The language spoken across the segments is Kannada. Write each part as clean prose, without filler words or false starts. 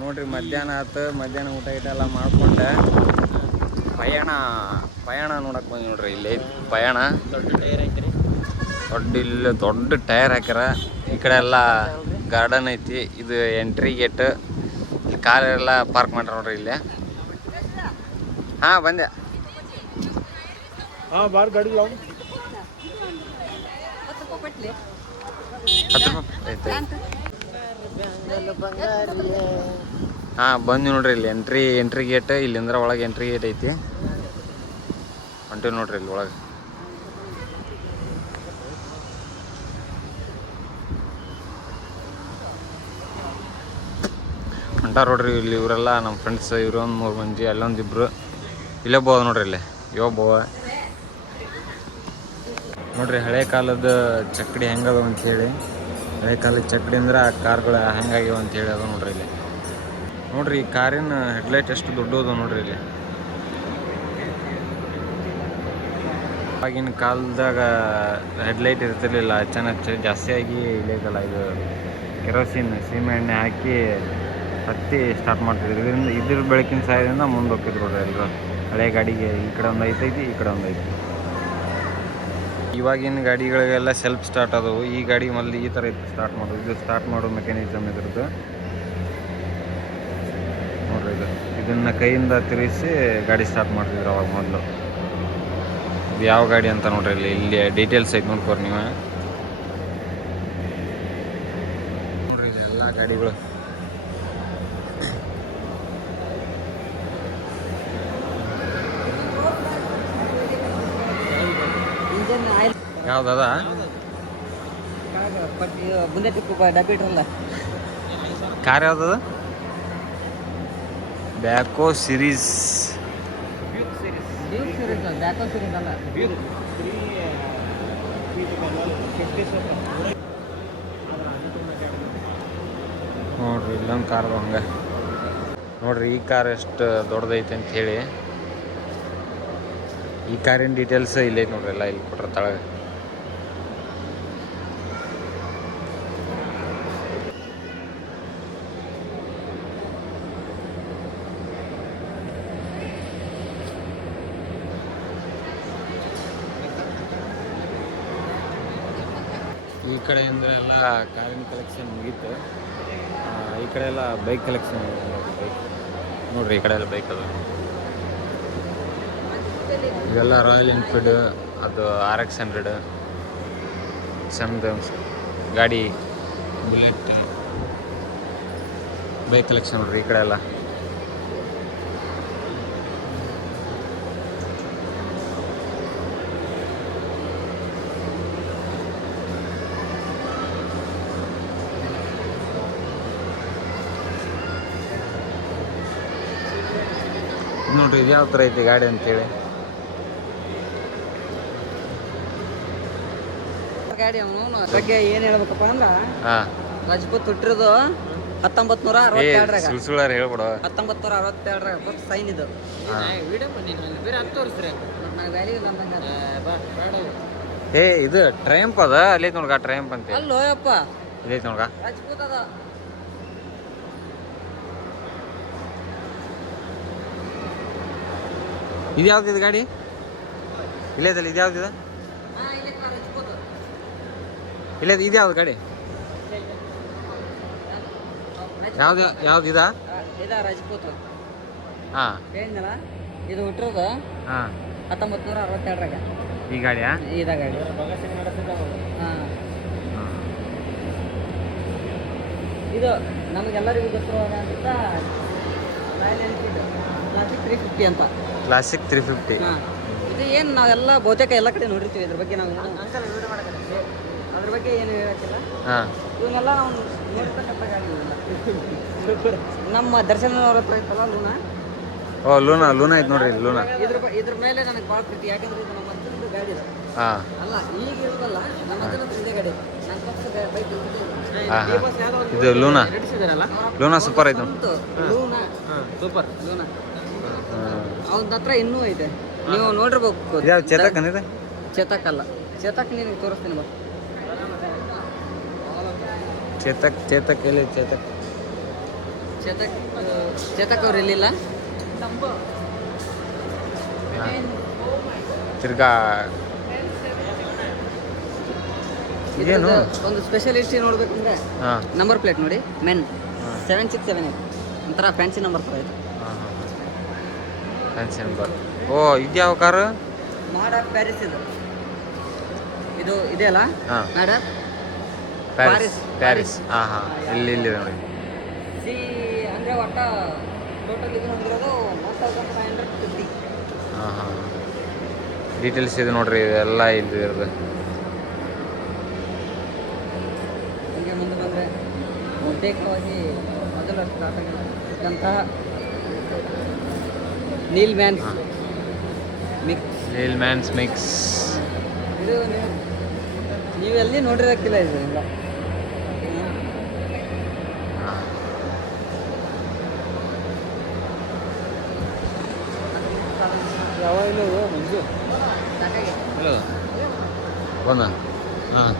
ನೋಡ್ರಿ ಮಧ್ಯಾಹ್ನ ಆಯ್ತು. ಮಧ್ಯಾಹ್ನ ಊಟ ಎಲ್ಲ ಮಾಡ್ಕೊಂಡೆ ಪಯಣ ನೋಡಕ್ ಬಂದು ನೋಡ್ರಿ. ಇಲ್ಲಿ ಪಯಣ ದೊಡ್ಡ ಟೈರ್ ಐತ್ರಿ. ದೊಡ್ಡ ಟೈರ್ ಹಾಕ್ಯಾರ. ಈ ಕಡೆ ಎಲ್ಲ ಗಾರ್ಡನ್ ಐತಿ. ಇದು ಎಂಟ್ರಿ ಗೇಟ್. ಇಲ್ಲಿ ಕಾರ್ ಎಲ್ಲ ಪಾರ್ಕ್ ಮಾಡ್ಯಾರ ನೋಡ್ರಿ ಇಲ್ಲಿ. ಬಂದೆ. ಬಾರ್ ಗಾಡಿ 10 ರೂಪಾಯಿ ಐತೆ. ಬಂದ್ವಿ ನೋಡ್ರಿ ಇಲ್ಲಿ ಎಂಟ್ರಿ ಗೇಟ್. ಇಲ್ಲಿಂದ್ರ ಒಳಗೆ ಎಂಟ್ರಿ ಗೇಟ್ ಐತಿ. ಹೊಂಟಿವಿ ನೋಡ್ರಿ ಇಲ್ಲಿ ಒಳಗೆ. ಹೊಂಟಾರ ನೋಡ್ರಿ ಇಲ್ಲಿ ಇವರೆಲ್ಲ ನಮ್ಮ ಫ್ರೆಂಡ್ಸ್. ಇವರು ಒಂದು 3 ಮಂದಿ, ಅಲ್ಲೊಂದಿಬ್ರು, ಇಲ್ಲೇ ಬೋದ ನೋಡ್ರಿ. ಇಲ್ಲಿ ಬೋವ ನೋಡ್ರಿ. ಹಳೆ ಕಾಲದ ಚಕ್ಕಡಿ ಹೆಂಗದ ಅಂತೇಳಿ. ಹಳೆ ಕಾಲದ ಚಕ್ಕಡಿ ಅಂದ್ರೆ ಆ ಕಾರ್ಗಳು ಹೆಂಗಾಗ್ಯಾವ ಅಂತೇಳಿ ಅದ ನೋಡ್ರಿ ಇಲ್ಲಿ. ನೋಡ್ರಿ ಈ ಕಾರಿನ ಹೆಡ್ಲೈಟ್ ಎಷ್ಟು ದೊಡ್ಡದು ನೋಡ್ರಿ ಇಲ್ಲಿ. ಆಗಿನ ಕಾಲದಾಗ ಹೆಡ್ಲೈಟ್ ಇರ್ತಿರ್ಲಿಲ್ಲ. ಚೆನ್ನಾಗಿ ಜಾಸ್ತಿಯಾಗಿ ಇಲ್ಲೈತಲ್ಲ, ಇದು ಕೆರೋಸಿನ್ ಸೀಮೆ ಎಣ್ಣೆ ಹಾಕಿ ಹತ್ತಿ ಸ್ಟಾರ್ಟ್ ಮಾಡ್ತಿದ್ರು. ಇದ್ರ ಬೆಳಕಿನ ಸಹಾಯದಿಂದ ಮುಂದೆ ಹೋಗ್ತಿದ್ರು ನೋಡ್ರಿ ಎಲ್ಲರೂ. ಹಳೆ ಗಾಡಿಗೆ ಈ ಕಡೆ ಒಂದು ಐತೈತಿ, ಈ ಕಡೆ ಒಂದು ಐತಿ. ಇವಾಗಿನ ಗಾಡಿಗಳಿಗೆಲ್ಲ ಸೆಲ್ಫ್ ಸ್ಟಾರ್ಟ್ ಆದವು. ಈ ಗಾಡಿ ಮೊದಲು ಈ ಥರ ಇತ್ತು ಸ್ಟಾರ್ಟ್ ಮಾಡೋದು. ಇದು ಸ್ಟಾರ್ಟ್ ಮಾಡೋ ಮೆಕ್ಯಾನಿಸಮ್ ಇದ್ರದ್ದು ನೋಡ್ರಿ. ಇದನ್ನು ಕೈಯಿಂದ ತಿರುಗಿಸಿ ಗಾಡಿ ಸ್ಟಾರ್ಟ್ ಮಾಡ್ತಿದ್ರು ಅವಾಗ ಮೊದಲು. ಇದು ಯಾವ ಗಾಡಿ ಅಂತ ನೋಡ್ರಿ ಇಲ್ಲಿ ಡೀಟೇಲ್ಸ್ ಐತೆ ನೋಡ್ಕೋರಿ ನೀವು. ನೋಡ್ರಿ ಇದೆಲ್ಲ ಗಾಡಿಗಳು. ಯಾವ್ದದ ಡಬ್ಬಿ ಇಟ್ರಲ್ಲ ಕಾರ್ ಯಾವ್ದದ? ಬ್ಯಾಕೋ ಸಿರೀಸ್. ನೋಡ್ರಿ ಇಲ್ಲೊಂದು ಕಾರ್ ಹಂಗೆ ನೋಡ್ರಿ. ಈ ಕಾರ್ ಎಷ್ಟು ದೊಡ್ಡದೈತೆ ಅಂತ ಹೇಳಿ. ಈ ಕಾರಿನ ಡೀಟೇಲ್ಸ್ ಇಲ್ಲೈತೆ ನೋಡ್ರಿ. ಎಲ್ಲ ಇಲ್ಲಿ ಕೊಟ್ರ ತಳಗೆ. ಈ ಕಡೆ ಅಂದರೆ ಎಲ್ಲ ಕಾರಿನ ಕಲೆಕ್ಷನ್ ಮುಗೀತು. ಈ ಕಡೆ ಎಲ್ಲ ಬೈಕ್ ಕಲೆಕ್ಷನ್ ನೋಡ್ರಿ. ಈ ಕಡೆ ಎಲ್ಲ ಬೈಕ್ ಅದ. ಇವೆಲ್ಲ ರಾಯಲ್ ಎನ್ಫೀಲ್ಡ್, ಅದು RX 100 ಚಂದ ಗಾಡಿ, ಬುಲೆಟ್ ಬೈಕ್ ಕಲೆಕ್ಷನ್ ನೋಡ್ರಿ. ಈ ಕಡೆ ಎಲ್ಲ ನೋಡ್ರಿ. ಇದು ಯಾವ ಥರ ಐತಿ ಗಾಡಿ ಅಂತೇಳಿ. ಗಾಡಿ ಅವನು ಬಗ್ಗೆ ಏನ್ ಹೇಳ್ಬೇಕಪ್ಪ ಅಂದ್ರ, ರಜಪೂತ್ ಹುಟ್ಟಿರೋದು 1962 ಸುಳ್ಳು ಹೇಳ್ಬಿಡ. 1962 ಸೈನ್ ಇದು. ಇದು ಟ್ರಯಂಪ್ ಅದ. ಅಲ್ಲೈತ್ ನೋಡ್ಗ ಟ್ರಯಂಪ್ ಅಂತ. ಅಲ್ಲೋ ಯಪ್ಪ, ಇಲ್ಲೈತ್ ನೋಡ್ಗ ರಜಪೂತ್ ಅದ. ಇದು ಯಾವ್ದಿದೆ ಗಾಡಿ? ಇಲ್ಲೈತಲ್ಲ, ಇದು ಯಾವ್ದಿದೆ? ಇಲ್ಲ, ಇದು ಯಾವ್ದು ಗಾಡಿ? ಯಾವ್ದು ಇದ? ರಜಪೂತ್. ಹೇಳಿದ್ನಲ್ಲ, ಇದು ಹುಟ್ಟಿರೋದು 1962. ಈ ಗಾಡಿಯಾ? ಇದ ಗಾಡಿ. ಇದು ನಮಗೆಲ್ಲರಿಗೂ ಗೊತ್ತಿರುವಂತ ರಾಯಲ್ ಎನ್ಫೀಲ್ಡ್ ಕ್ಲಾಸಿಕ್ 350 ಅಂತ. ಕ್ಲಾಸಿಕ್ 350. ಇದು ಏನು ನಾವೆಲ್ಲ ಬಹುತೇಕ ಎಲ್ಲ ಕಡೆ ನೋಡಿರ್ತೀವಿ. ಇದ್ರ ಬಗ್ಗೆ ನಾವು ಅದ್ರ ಬಗ್ಗೆ ಏನು ಹೇಳಕ್ಕಿಲ್ಲ. ಇವನ್ನೆಲ್ಲ ನಾವು ನೋಡಿರ್ತಕ್ಕಂಥ ಗಾಡಿ. ನಮ್ಮ ದರ್ಶನ ಅವ್ರ ಹತ್ರ ಇತ್ತಲ್ಲ ಲೂನಾ. ಲೂನಾ ಐತೆ ನೋಡ್ರಿ. ಲೂನಾ ಇದ್ರ ಮೇಲೆ ನನಗೆ ಭಾಳ ಪ್ರೀತಿ. ಯಾಕಂದ್ರೆ ಇದು ನಮ್ಮ ಅಜ್ಜನದು ಗಾಡಿ ಅಲ್ಲ, ಈಗ ಇರೋದಲ್ಲ, ನಮ್ಮ ಅಜ್ಜನದು ಇದೇ ಗಾಡಿ. ನನ್ನ ಪಕ್ಷ ಬೈಕ್ ಇದು ಲೂನಾ. ಲೂನಾ ಸೂಪರ್ ಐತೆ. Luna super. ಲೂನಾ ಅವ್ನ ಹತ್ರ ಇನ್ನೂ ಐತೆ, ನೀವು ನೋಡಿರ್ಬೇಕು. ಚೇತಕ್ ಅಂದಿದೆ? ಚೇತಕ್ ಅಲ್ಲ, ಚೇತಕ್ ನಿನಗೆ ತೋರಿಸ್ತೀನಿ ಬಾ. ಚೇತಕ್ ಎಲ್ಲಿ? ಚೇತಕ್ ಚೇತಕ್ ಅವ್ರು ಇರಲಿಲ್ಲ. ತಿರ್ಗಾ ಏನು ಒಂದು ಸ್ಪೆಷಲಿಸ್ಟ್ ನೋಡ್ಬೇಕಂದ್ರೆ ಹಾಂ ನಂಬರ್ ಪ್ಲೇಟ್ ನೋಡಿ, ಮೆನ್ 7678 ಒಂಥರ ಫ್ಯಾನ್ಸಿ ನಂಬರ್ ಥರ ಇದೆ. Fancy number. ಓ ಇದ್ಯಾವ ಕಾರು? ಮಾಡ ಪ್ಯಾರಿಸ್ ಇದು ಇದೆಯಲ್ಲ ಹಾಂ ಮಾಡ ಪ್ಯಾರಿಸ್. ಹಾಂ ಹಾಂ ಇಲ್ಲಿ ನೋಡಿ. ಸಿ ಅಂದರೆ ಒಟ್ಟ ಟೋಟಲ್ ಇದು ಹೊಂದಿರೋದು 1550. ಹಾಂ ಹಾಂ ಡೀಟೇಲ್ಸ್ ಇದು ನೋಡ್ರಿ, ಇದೆಲ್ಲ ಇಲ್ಲಿ ಇರೋದು. ಹೀಗೆ ಮುಂದೆ ಬಂದರೆ ಬಹುತೇಕವಾಗಿ ಮೊದಲು ಸ್ಟಾರ್ಟ್ ಆಗಿದ್ದಂತಹ ನೀಲ್ ಮ್ಯಾನ್ಸ್ ಮಿಕ್ಸ್. ಇದು ನೀವು ಎಲ್ಲಿ ನೋಡಿರೋಕ್ಕಿಲ್ಲ ಇದು ಎಲ್ಲ. ಯಾವಾಗಲೂ ಮಂಜು ಹಲೋ ಬಂದ. ಹಾಂ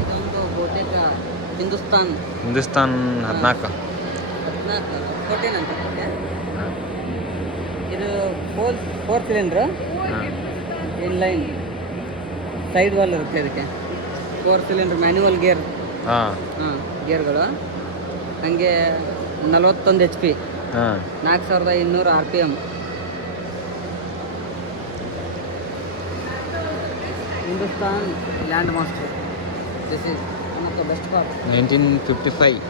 ಇದೊಂದು ಬಹುತೇಕ ಹಿಂದೂಸ್ತಾನ್ 14 14 ಅಂತ ಇದು 4 ಸಿಲಿಂಡ್ರು ಇನ್ಲೈನ್ ಸೈಡ್ ವಾಲ್ ಇರುತ್ತೆ ಇದಕ್ಕೆ. 4 ಸಿಲಿಂಡ್ರ್ ಮ್ಯಾನ್ಯುವಲ್ ಗೇರ್. ಹಾಂ ಗೇರ್ಗಳು ಹಾಗೆ 41 HP, 4200 RPM. Hindustan Landmaster. This is one of the best car. 1955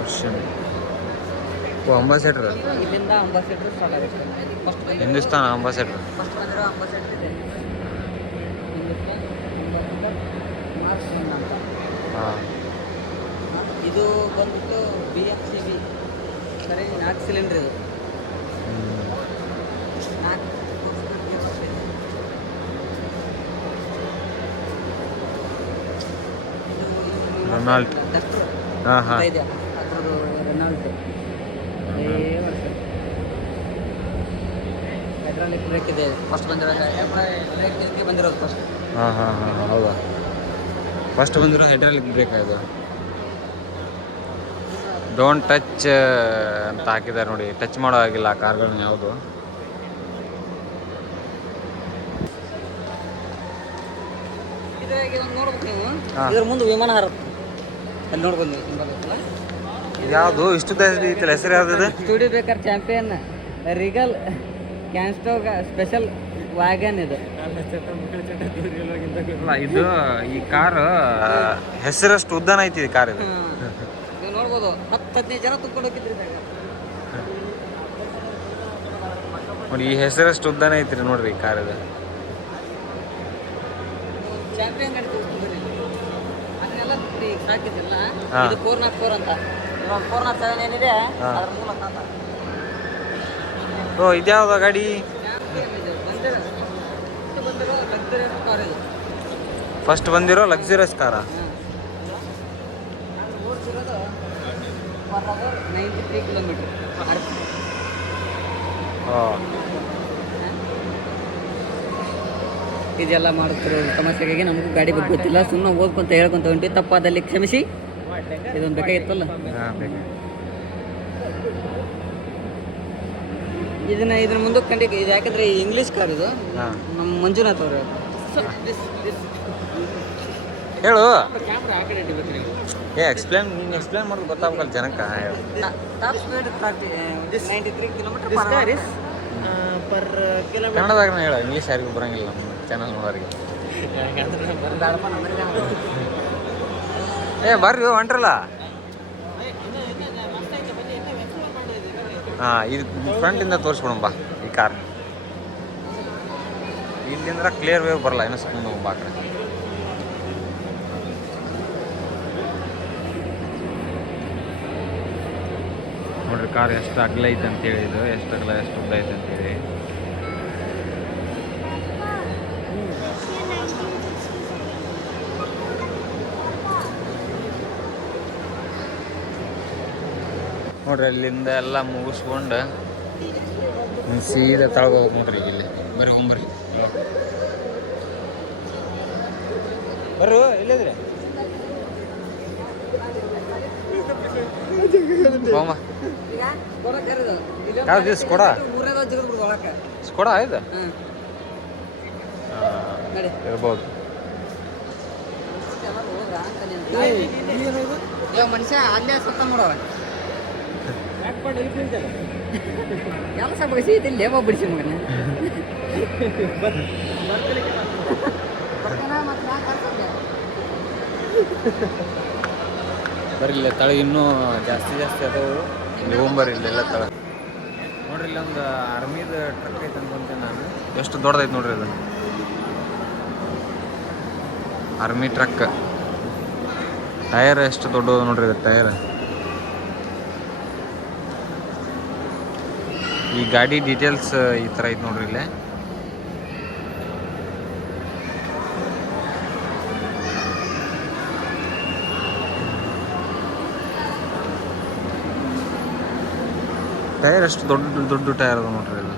version. ಓ ಅಂಬಾಸೆಡರ್. ಇಲ್ಲಿಂದ ಅಂಬಾಸೆಡರ್ ಸ್ಟಾರ್ಟ್ ಆಗುತ್ತೆ. ಹಿಂದೂಸ್ತಾನ್ ಅಂಬಾಸೆಡರ್. ಫಸ್ಟ್ ಬಂದಿರೋ ಅಂಬಾಸೆಡರ್ ಇದೆ. ಹಿಂದೂಸ್ತಾನ್ ಅಂಬಾಸೆಡರ್ ಮಾರ್ಕ್ 1 ಅಂತ. ಹಾಂ ಇದು ಬಂದ್ಬಿಟ್ಟು BMCB ಸರಿ 4 ಸಿಲಿಂಡ್ರ್ ಇದು. 4 ರೆನಾಲ್ಟ್. ಡಸ್ಟರ್ ಹಾಂ ಹಾಂ ಇದೆ ಅದ್ರದ್ದು ರೆನಾಲ್ಟ್. ಹೈಡ್ರಾಲಿಕ್ ಬ್ರೇಕ್ ಇದೆ. ಫಸ್ಟ್ ಬಂದಿರೋ ಬ್ರೇಕ್ ಇದಕ್ಕೆ ಬಂದಿರೋದು ಫಸ್ಟ್. ಹಾಂ ಹಾಂ ಹಾಂ ಹೌದಾ, ಫಸ್ಟ್ ಬಂದಿರೋ ಹೈಡ್ರಾಲಿಕ್ ಬ್ರೇಕ್ ಇದು. ಡೋಂಟ್ ಟಚ್ ಅಂತ ಹಾಕಿದ್ದಾರೆ ನೋಡಿ, ಟಚ್ ಮಾಡೋ ಆಗಿಲ್ಲ ಆ ಕಾರ್ಗಳನ್ನ ಯಾವುದು. ಇದ್ರಾಗೆ ಒಂದು ನೋಡ್ಬೇಕು ನೀವು, ಇದ್ರ ಮುಂದೆ ವಿಮಾನ ಹಾರುತ್ತೆ ಅಲ್ಲಿ ನೋಡ್ಬೋದು ನೀವು. ತುಂಬಾ ಯಾವುದು ಇಷ್ಟು ಐತಲ್ಲ, ಹೆಸರು ಯಾವ್ದು? Studebaker champion regal Conestoga special wagon ಇದು. ಇದು ಈ ಕಾರ್ ಹೆಸರಷ್ಟು ಉದ್ದನ ಐತಿ ಈ ಕಾರ್ ಇದು. ನೀವು ನೋಡ್ಬೋದು 10-15 ಜನ ತುಂಬ್ಕೊಂಡು ಹೋಗಿದ್ರಿ ನೋಡಿ, ಈ ಹೆಸರಷ್ಟು ಉದ್ದನ ಐತ್ರಿ ನೋಡ್ರಿ ಈ ಕಾರ್ ಇದು. ಚಾಂಪಿಯನ್ ಗಾಡಿ ತೋರಿಸ್ತಿದ್ರಿ ಅದನ್ನೆಲ್ಲ ಈಗ ಸಾಕಿದ್ದಿಲ್ಲ. ಇದು 404 ಅಂತ. 407 ಏನಿದೆ ಅದ್ರ ಮೂಲಕ ಅಂತ. ಓ ಇದ್ಯಾವ್ದು ಗಾಡಿ? ಫಸ್ಟ್ ಬಂದಿರೋ ಲಕ್ಸುರಿಯಸ್ ಕಾರ. 93 ಕಿಲೋಮೀಟರ್. ಇದೆಲ್ಲ ಮಾಡುತ್ತಿರೋ ಸಮಸ್ಯೆಗಾಗಿ ನಮಗೂ ಗಾಡಿ ಬಗ್ಗೆ ಗೊತ್ತಿಲ್ಲ, ಸುಮ್ಮನೆ ಓದ್ಕೊಂತ ಹೇಳ್ಕೊಂತ ಹೊಂಟಿ. ತಪ್ಪಾದಲ್ಲಿ ಕ್ಷಮಿಸಿ. ಇದೊಂದು ಬೇಕಾಗಿತ್ತಲ್ಲ, ಇದ್ರ ಮುಂದೆ ಕಂಡಿಗೆ ಇದು. ಯಾಕಂದ್ರೆ ಈ ಇಂಗ್ಲೀಷ್ ಕಾರ್ ಇದು ನಮ್ಮ ಮಂಜುನಾಥ್ ಅವರು. ಹೇಳು, ಕ್ಯಾಮ್ರಾ ಆ ಕಡೆ ಇಡಬೇಕು ನೀವು. ಎಕ್ಸ್ಪ್ಲೇನ್ ಮಾಡೋದು ಗೊತ್ತಾಗಲ್ಲ ಜನಕ್ಕೆ. Top speed 93 kilometre per kilometre. ಕನ್ನಡದಾಗ ಹೇಳ, ಇಂಗ್ಲೀಷ್ ಯಾರಿಗೂ ಬರಂಗಿಲ್ಲ ನಮ್ಮ ಚಾನಲ್ ನೋಡೋರಿಗೆ. ಬರ್ರಿ ಹೊಂಟ್ರಲ್ಲ. ಹಾಂ, ಇದು ಫ್ರಂಟಿಂದ ತೋರಿಸ್ಬಿಡೋಣ ಬಾ ಈ ಕಾರ್. ಇಲ್ಲಿಂದ ಕ್ಲಿಯರ್ ವೇವ್ ಬರಲ್ಲ, ಇನ್ನೂ ಸ್ವಲ್ಪ ಮುಂದೆ ಬಾ ಕಡೆ. ನೋಡ್ರಿ ಕಾರ್ ಎಷ್ಟು ಅಗಲ ಐತೆ ಅಂತೇಳಿ, ಇದು ಎಷ್ಟು ಅಗಲ ಎಷ್ಟು ಉದ್ದ ಐತೆ ಅಂತೇಳಿ. ನೋಡ್ರಿ ಅಲ್ಲಿಂದ ಎಲ್ಲ ಮುಗಿಸ್ಕೊಂಡು ಸೀದಾ ತಳಗ ಹೋಗಿ ನೋಡ್ರಿ. ಇಲ್ಲಿ ಬರ್ರಿ ಹೋಗ್ಬರ್ರಿ. ಬರ್ರು ಇಲ್ಲಿದ್ರಿ ಹೋಮ ಈಗ ಕೊಡ ಕರೆದು ಯಾವ್ದು ದಿವ್ಸ ಕೊಡ ಊರದ ಜಿಗಿದು ಬಿಡು ಒಳಕ್ಕೆ ಕೊಡ ಇದು ನಡಿ ಇರ್ಬೋದು ಇವಾಗ ಮನುಷ್ಯ ಅಲ್ಲೇ ಸುತ್ತ ಮಾಡೋವ ಕೆಲಸ ಬಡಿಸಿ ಇಲ್ಲಿ ಒಬ್ಬ ಬಿಡಿಸಿ ಮಗನ ಬರಿಲ್ಲ ತಳ ಇನ್ನೂ ಜಾಸ್ತಿ ಅದಾವು ನವಂಬರ್ ಇಲ್ಲೆಲ್ಲ ತಳ ನೋಡ್ರಿ ಇಲ್ಲಿ ಒಂದು ಆರ್ಮಿದ ಟ್ರಕ್ ಐತೆ ಅನ್ಕೊಂತೇನೆ ನಾನು ಎಷ್ಟು ದೊಡ್ಡದೈತೆ ನೋಡ್ರಿ ಅದು ಆರ್ಮಿ ಟ್ರಕ್ ಟೈರ್ ಎಷ್ಟು ದೊಡ್ಡದು ನೋಡ್ರಿ ಇದು ಟೈರ್ ಈ ಗಾಡಿ ಡೀಟೇಲ್ಸ್ ಈ ಥರ ಐತೆ ನೋಡ್ರಿ ಇಲ್ಲೇ ಟೈರ್ ಎಷ್ಟು ದೊಡ್ಡ ಟೈರ್ ಅದ ನೋಡ್ರಿ ಇದು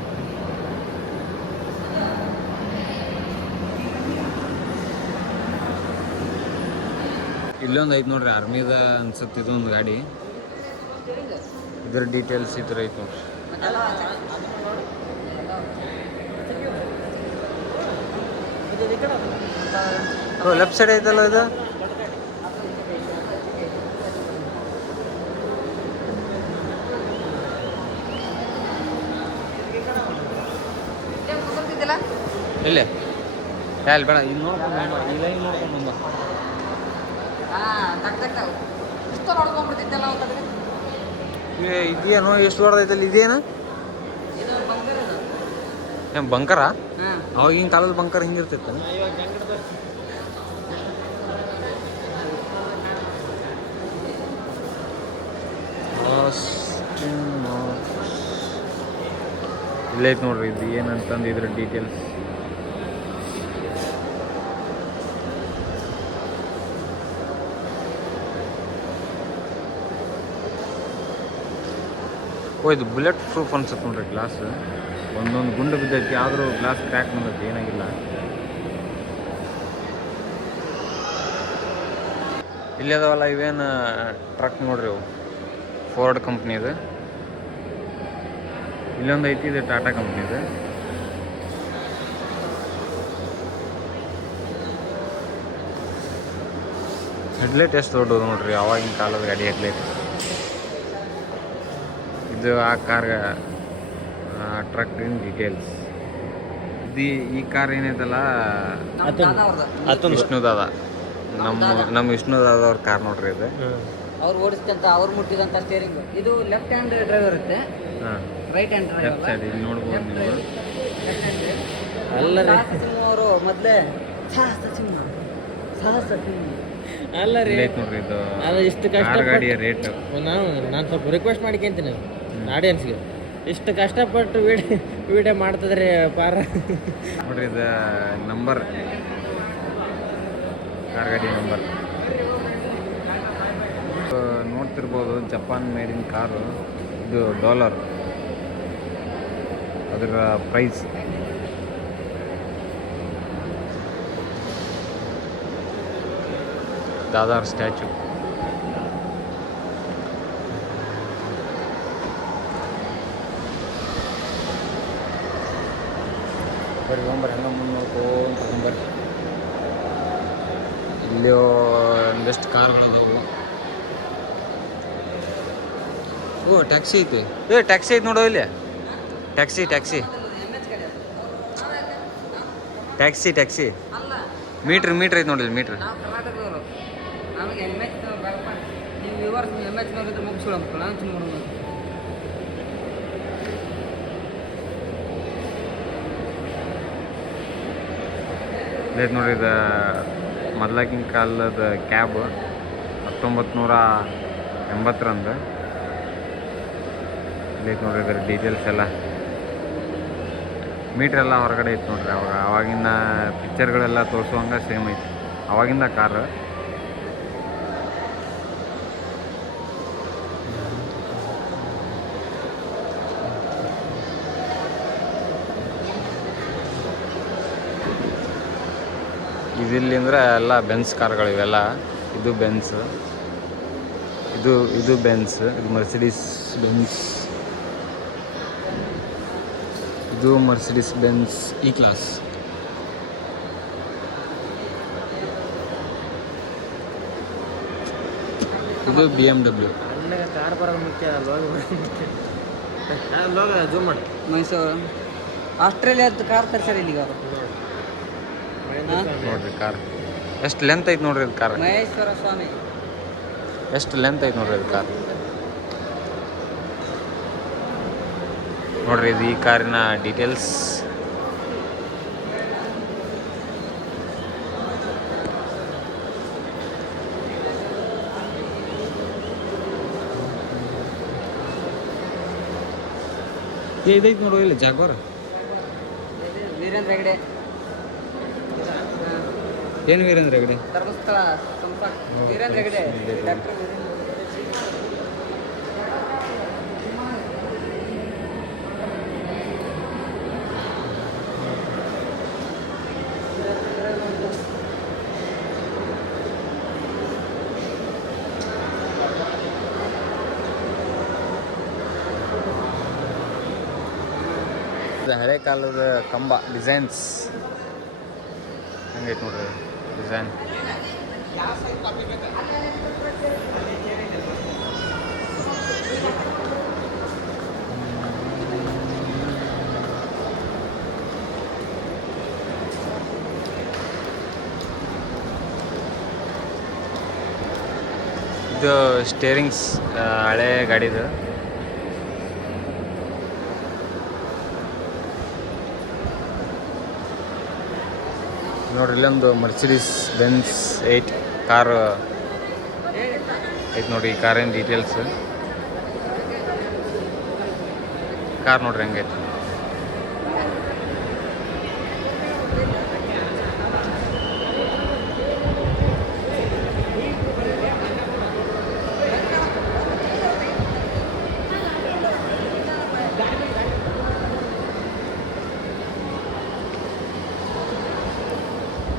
ಇಲ್ಲೊಂದು ಐತೆ ನೋಡ್ರಿ ಆರ್ಮಿದ ಅನ್ಸುತ್ತೆ ಇದೊಂದು ಗಾಡಿ ಇದ್ರ ಡೀಟೇಲ್ಸ್ ಈ ಥರ ಐತೆ ನೋಡ್ರಿ ಲೆಫ್ಟ್ ಸೈಡ್ ಐತಲ್ಲ ಇದು ಇಲ್ಲೇ ಅಲ್ಲಿ ಬೇಡ ಇಲ್ಲಿ ನೋಡ್ಕೊಂಡು ಈ ಲೈನ್ ನೋಡ್ಕೊಂಡು ಇದೇನು ಎಷ್ಟು ದೊಡ್ಡದೈತಲ್ಲ ಇದೇನು ಏನು ಬಂಕರ ಅವಾಗಿನ ಕಾಲದ ಬಂಕರ್ ಹಿಂಗಿರ್ತಿತ್ತು ಇಲ್ಲೈತೆ ನೋಡ್ರಿ ಇದು ಏನಂತಂದು ಇದ್ರ ಡೀಟೇಲ್ಸ್ ಇದು ಬುಲೆಟ್ ಪ್ರೂಫ್ ಅನ್ಸುತ್ತೆ ನೋಡ್ರಿ ಗ್ಲಾಸ್ ಒಂದೊಂದು ಗುಂಡು ಬಿದ್ದೈತಿ ಆದರೂ ಗ್ಲಾಸ್ ಕ್ರ್ಯಾಕ್ ಬಂದೈತಿ ಏನಾಗಿಲ್ಲ ಇಲ್ಲಿ ಅದಾವಲ್ಲ ಇವೇನು ಟ್ರಕ್ ನೋಡ್ರಿ ಅವು ಫೋರ್ಡ್ ಕಂಪ್ನಿದು ಇಲ್ಲೊಂದು ಐತಿ ಇದು ಟಾಟಾ ಕಂಪ್ನಿದು ಹೆಡ್ಲೈಟ್ ಎಷ್ಟು ದೊಡ್ಡದು ನೋಡ್ರಿ ಆವಾಗಿನ ಕಾಲದ ಗಾಡಿ ಹೆಡ್ಲೈಟ್ ಇದು ಆ ಕಾರ್ ಟ್ರಕ್ ಡೀಟೇಲ್ಸ್ ಇದು ಈ ಕಾರ್ ಏನೈತಲ್ಲ ವಿಷ್ಣುದಾದ ನಮ್ಮ ವಿಷ್ಣುದಾದವ್ರ ಕಾರ್ ನೋಡ್ರಿ ಇದು ಅವ್ರು ಓಡಿಸ್ತಂತ ಅವ್ರು ಮುಟ್ಟಿದಂತ ಸ್ಟೇರಿಂಗ್ ಇದು ಲೆಫ್ಟ್ ಹ್ಯಾಂಡ್ ಡ್ರೈವರ್ ಇರುತ್ತೆ ರೈಟ್ ಹ್ಯಾಂಡ್ ಲೆಫ್ಟ್ ಸೈಡ್ ಇಲ್ಲಿ ನೋಡ್ಬೋದು ನೀವು ಅಲ್ಲ ಅವರು ಮೊದಲೇ ಅಲ್ಲ ರೀ ನೋಡ್ರಿ ಇದು ಅದು ಇಷ್ಟು ಗಾಡಿಯ ರೇಟ್ ನಾನು ಸ್ವಲ್ಪ ರಿಕ್ವೆಸ್ಟ್ ಮಾಡ್ಕೊಂತೀನಿ ಆಡಿಯನ್ಸ್ಗೆ ಇಷ್ಟು ಕಷ್ಟಪಟ್ಟು ವಿಡಿಯೋ ಮಾಡ್ತಿದ್ರಿ ಪಾರ ನೋಡ್ರಿ ಇದು ನಂಬರ್ ಕಾರ್ ಗಾಡಿ ನಂಬರ್ ನೋಡ್ತಿರ್ಬೋದು ಜಪಾನ್ ಮೇಡಿನ್ ಕಾರು ಇದು $, ಅದರ ಪ್ರೈಸ್ ದಾದಾರ್ ಸ್ಟ್ಯಾಚು ಬರ್ರಿ ಹೋಗ್ಬರ್ರಿ ಹಂಗೆ ಮುಂದೆ ನೋಡ್ಕೊಂತ ಹೋಗ್ಬರ್ರಿ ಇಲ್ಲಿ ಒಂದಷ್ಟು ಕಾರ್ಗಳದವು ಓ ಟ್ಯಾಕ್ಸಿ ಐತಿ ಟ್ಯಾಕ್ಸಿ ಐತಿ ನೋಡೋ ಇಲ್ಲಿ ಟ್ಯಾಕ್ಸಿ ಅಲ್ಲ ಮೀಟ್ರ್ ಐತಿ ನೋಡಿ ಮೀಟ್ರ್ ನಾವು ಕರ್ನಾಟಕದವರು ನಮಗೆ MS ನೀವು ವ್ಯೂವರ್ಸ್ MS ನೋಡಿದ್ರೆ ಮುಗಿಸ್ಕೊಳಂತ ನಾನು ಸುಮ್ಮನೆ ಇಲ್ಲೈತೆ ನೋಡ್ರಿ ಇದು ಮೊದ್ಲಾಗಿನ ಕಾಲದ ಕ್ಯಾಬ್ 1980 ಇಲ್ಲೈತೆ ನೋಡ್ರಿ ಇದ್ರ ಡೀಟೇಲ್ಸ್ ಎಲ್ಲ ಮೀಟ್ರೆಲ್ಲ ಹೊರಗಡೆ ಐತೆ ನೋಡ್ರಿ ಅವಾಗಿನ ಪಿಕ್ಚರ್ಗಳೆಲ್ಲ ತೋರಿಸುವಂಗೆ ಸೇಮ್ ಐತಿ ಅವಾಗಿಂದ ಕಾರು ಇದಿಲ್ಲಿ ಅಂದ್ರೆ ಎಲ್ಲ ಬೆನ್ಸ್ ಕಾರ್ಗಳು ಇವೆಲ್ಲ. ಇದು ಬೆನ್ಸ್, ಇದು ಬೆನ್ಸ್, ಇದು ಮರ್ಸಿಡೀಸ್ ಬೆನ್ಸ್, ಇದು ಮರ್ಸಿಡೀಸ್ ಬೆನ್ಸ್ ಇ ಕ್ಲಾಸ್. ಇದು BMW. ಅಣ್ಣಗೆ ಕಾರ್ ಬರೋದು ಮುಖ್ಯ, ಲೋಗ ಮುಖ್ಯ. ಲೋಗ ಜೂಮ್ ಮಾಡಿ. ಮೈಸೂರು ಆಸ್ಟ್ರೇಲಿಯಾದ ಕಾರ್ ತರ್ಸ್ಯಾರ ಇಲ್ಲಿಗೆ ಅವರು. ನೋಡ್ರಿ ಕಾರ್ ಎಷ್ಟು ಲೆಂತ್ ಐತೆ ನೋಡ್ರಿ ಇದು ಕಾರ್. ಮಹೇಶ್ವರ ಸ್ವಾಮಿ ಎಷ್ಟು ಲೆಂತ್ ಐತೆ ನೋಡ್ರಿ ಇದು ಕಾರ್. ನೋಡ್ರಿ ಇದು ಈ ಕಾರಿನ ಡೀಟೇಲ್ಸ್. ಇದೈತೆ ನೋಡು ಇಲ್ಲಿ ಜಾಗ್ವಾರ. ವೀರೇಂದ್ರ ಹೆಗಡೆ ಏನು ವೀರೇಂದ್ರ ಹೆಗಡೆ? ಧರ್ಮಸ್ಥಳ ಸಂಪರ್ಕ ವೀರೇಂದ್ರ ಹೆಗಡೆ, ಡಾಕ್ಟರ್ ವೀರೇಂದ್ರ ಇದು ಹಳೆ ಕಾಲದ ಕಂಬ ಡಿಸೈನ್ಸ್ ಹಂಗೈತೆ ನೋಡ್ರಿ ಡಿಸೈನ್. ಇದು ಸ್ಟೇರಿಂಗ್ಸ್ ಹಳೆ ಗಾಡಿದು. ನೋಡ್ರಿ ಇಲ್ಲೊಂದು ಮರ್ಸಿಡೀಸ್ ಬೆನ್ಸ್ 8 ಕಾರ್ ಐತೆ ನೋಡ್ರಿ. ಈ ಕಾರಿನ ಡೀಟೇಲ್ಸ್. ಕಾರ್ ನೋಡ್ರಿ ಹೆಂಗೈತೆ.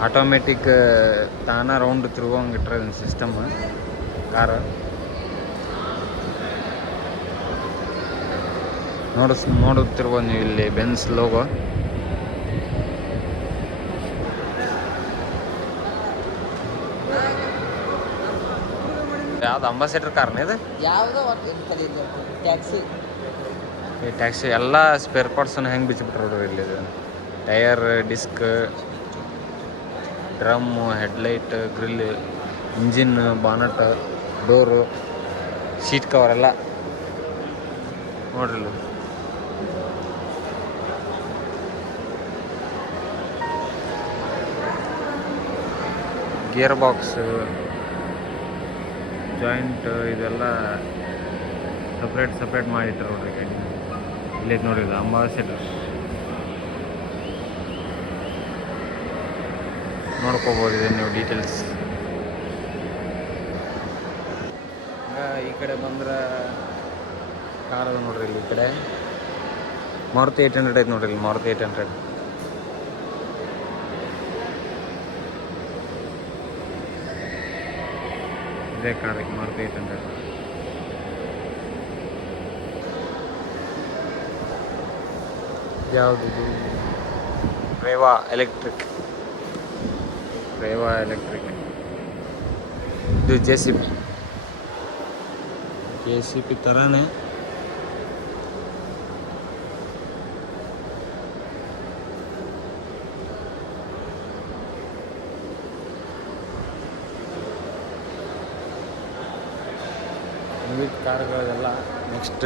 ಆಟೋಮೆಟಿಕ್ ತಾನ ರೌಂಡ್ ತಿರುಗೋಂಗೆ ಇಟ್ರೆ ಸಿಸ್ಟಮ್ ಕಾರ್. ನೋಡುತ್ತಿರ್ಬೋದು ನೀವು ಇಲ್ಲಿ ಬೆನ್ಸ್ ಲೋಗೋ. ಯಾವ್ದು ಅಂಬಾಸಿಡರ್ ಕಾರ್ನ ಇದು? ಯಾವುದೋ ಟ್ಯಾಕ್ಸಿ. ಈ ಟ್ಯಾಕ್ಸಿ ಎಲ್ಲ ಸ್ಪೇರ್ ಪಾರ್ಟ್ಸನ್ನು ಹೆಂಗೆ ಬಿಚ್ಚಿಬಿಟ್ರು ನೋಡ್ರಿ ಇಲ್ಲಿ. ಇದು tyre, disc, drum, headlight, grill, engine, bonnet, door, seat cover ಎಲ್ಲ ನೋಡ್ರಿ ಇಲ್ಲಿ. ಗೇರ್ ಬಾಕ್ಸ್, ಜಾಯಿಂಟ್ ಇದೆಲ್ಲ ಸಪ್ರೇಟ್ ಮಾಡಿಟ್ರು ನೋಡ್ರಿ ಗಾಡಿ. ಇಲ್ಲೈತೆ ನೋಡ್ರಿ ಇದು ಅಂಬಾಸಿಡರ್. ನೋಡ್ಕೋಬೋದು ಇದೆ ನೀವು ಡೀಟೇಲ್ಸ್. ಈ ಕಡೆ ಬಂದ್ರೆ ಕಾರ್ ಅದ ನೋಡ್ರಿ ಇಲ್ಲಿ. ಈ ಕಡೆ ಮಾರುತಿ 800 ಐತೆ ನೋಡ್ರಿ ಇಲ್ಲಿ. ಮಾರುತಿ 800 ಇದೇ ಕಾರ್ ಐತೆ ಮಾರುತಿ 800. ಯಾವುದಿದು? ರೇವಾ ಎಲೆಕ್ಟ್ರಿಕ್. ಇದು JCB ಥರನೇ. ವಿವಿಧ ಕಾರ್ಗಳೆಲ್ಲ ನೆಕ್ಸ್ಟ್